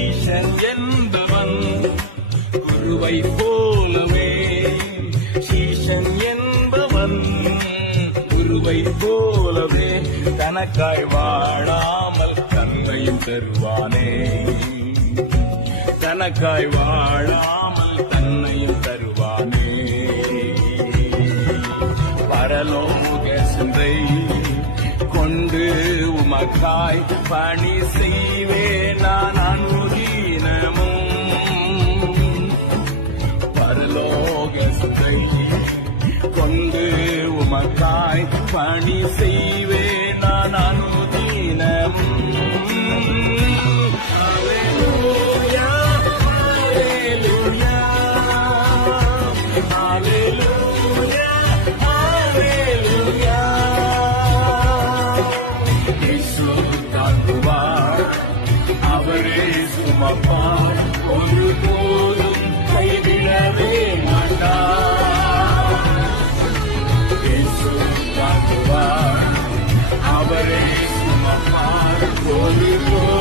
ஈசன் என்பவன் குருவை போலவே, ஈசன் என்பவன் குருவை போலவே தனக்காய் வாழாமல் தன்னையும் தருவானே, தனக்காய் வாழாமல் தன்னையும் தருவானே. பரலோக சிந்தை கொண்டு உமக்காய் பணி செய்வேன் நான் அனுதினமும். பரலோக சிந்தை கொண்டு உமக்காய் பணி செய்வேன் நான் அனுதினமும். அவரே சுமப்பார், ஒருபோதும் கைவிடவே மாட்டார். இயேசு தாங்குவார், அவரே சுமப்பார், ஒருபோதும்